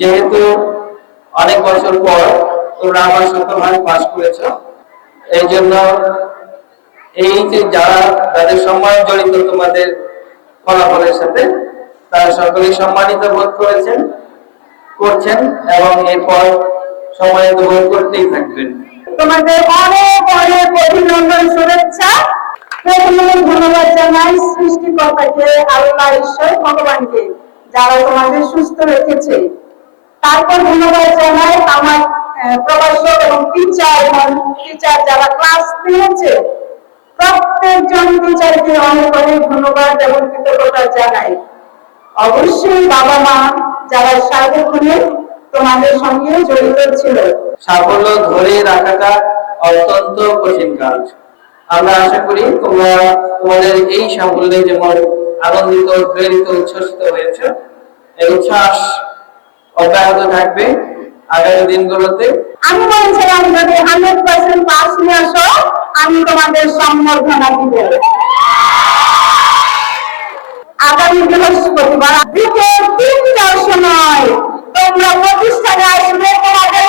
যেহেতু অনেক বছর পর তোমরা আমার শতভাগ পাস করেছো, এই জন্য এই যে যারা তাদের সম্মান জড়িত তোমাদের ফলাফলের সাথে, তারা সকলেই সম্মানিত বোধ করছেন এবং এরপর সম্মানিত বোধ করতেই থাকবেন। তোমাদের অনেক অনেক অভিনন্দন, শুভেচ্ছা। প্রথমে ধন্যবাদ জানাই সৃষ্টিকর্তাকে, আল্লাহ ঈশ্বর ভগবানকে, যারা তোমাদের সুস্থ রেখেছে। তারপর ধন্যবাদ জানাই আমার প্রভাষক এবং টিচার যারা ক্লাস নিয়েছে, প্রত্যেকজন টিচারকে অনেক অনেক ধন্যবাদ এবং কৃতজ্ঞতা জানাই। অবশ্যই বাবা মা যারা সার্বক্ষণে তোমাদের সঙ্গে জড়িত ছিল। সাফল্য ধরে রাখাটা অত্যন্ত কঠিন কাজ। আমরা আশা করি তোমরা তোমাদের এই সাফল্যে যেমন আনন্দিত, প্রেরিত, উচ্ছ্বসিত হয়েছে, এই উচ্ছ্বাস অব্যাহত থাকবে আগামী দিনগুলোতে। আমি বলছিলাম যদি 100% পাস নিয়ে আসো, আমি তোমাদের সম্বর্ধনা দিব। আগামী বৃহস্পতিবার বিকেল 3টার সময় তোমরা প্রতিষ্ঠানে আসবে, তোমাদের